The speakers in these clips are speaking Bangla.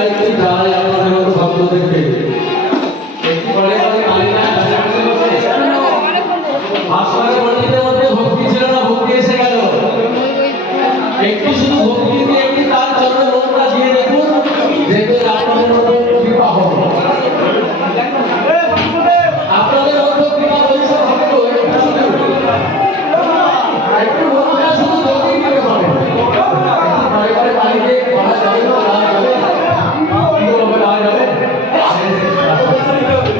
আরেকটি 네.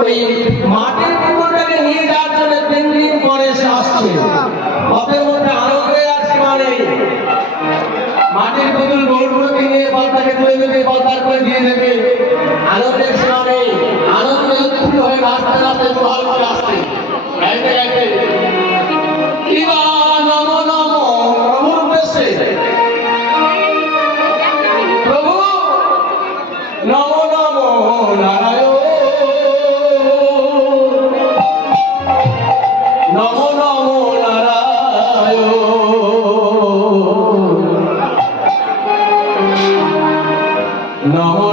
ওই মাটির পুকুরটাকে নিয়ে যাওয়ার জন্য তিন দিন পরে সে আসছে। পথের মধ্যে আনন্দের আর সীমা নেই মাটির পুতুল গরুগুলোকে নিয়ে বলটাকে তুলে দেবে বলতার করে দিয়ে দেবে। আনন্দের সীমা নেই আনন্দে হয়ে নাচতে রাস্তায় জোহাল করে আসছে নম